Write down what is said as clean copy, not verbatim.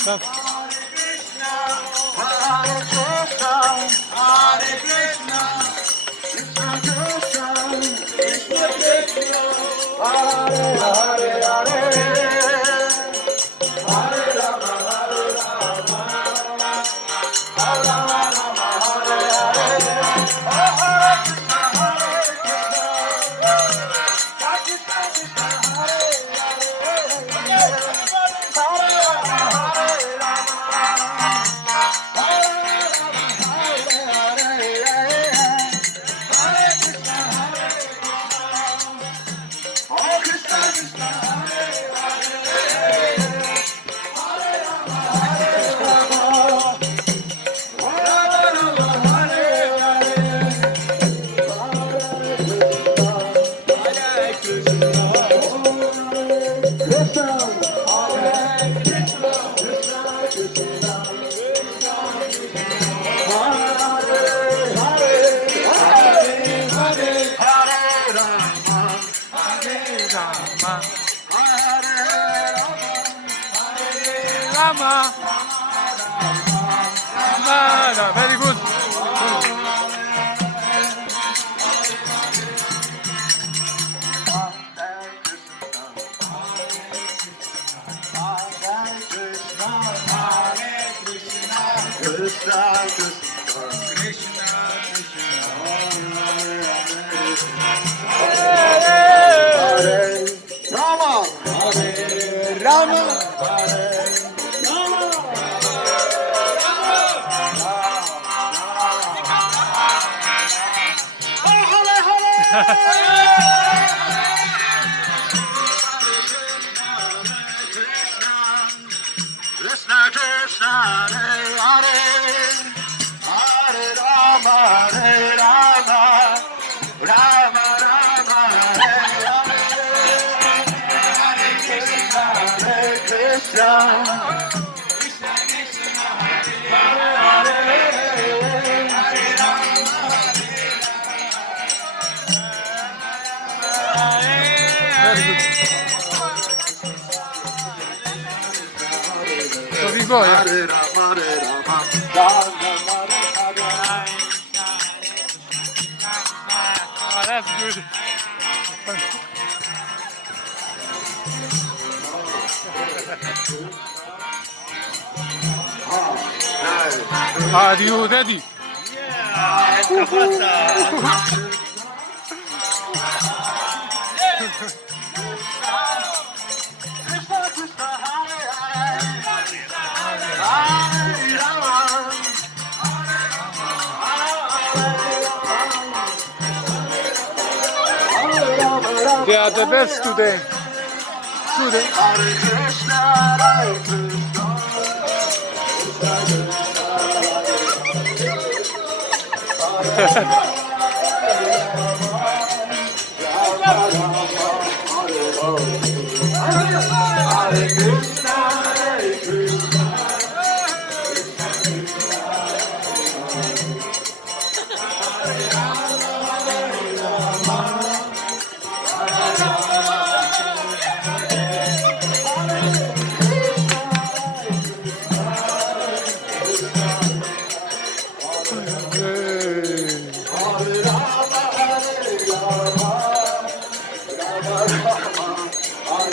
Sab. Rama, Rama, very good. Krishna, Krishna, Krishna, Hare Rama, Hare Rama, Hare Rama, Krishna, Krishna, Hare Hare, Hare Rama, Hare Rama, Rama Rama, Hare Hare, Hare Krishna, Hare Krishna, Krishna Krishna, Hare Hare, Hare Rama, Very good. So we go, yeah. Hare Rama, Hare Rama, Rama Rama, Hare Oh, that's good. Hare. Are you ready? They are the best today. Today. Hare Krishna, Hare Krishna, Krishna Krishna, Hare Hare.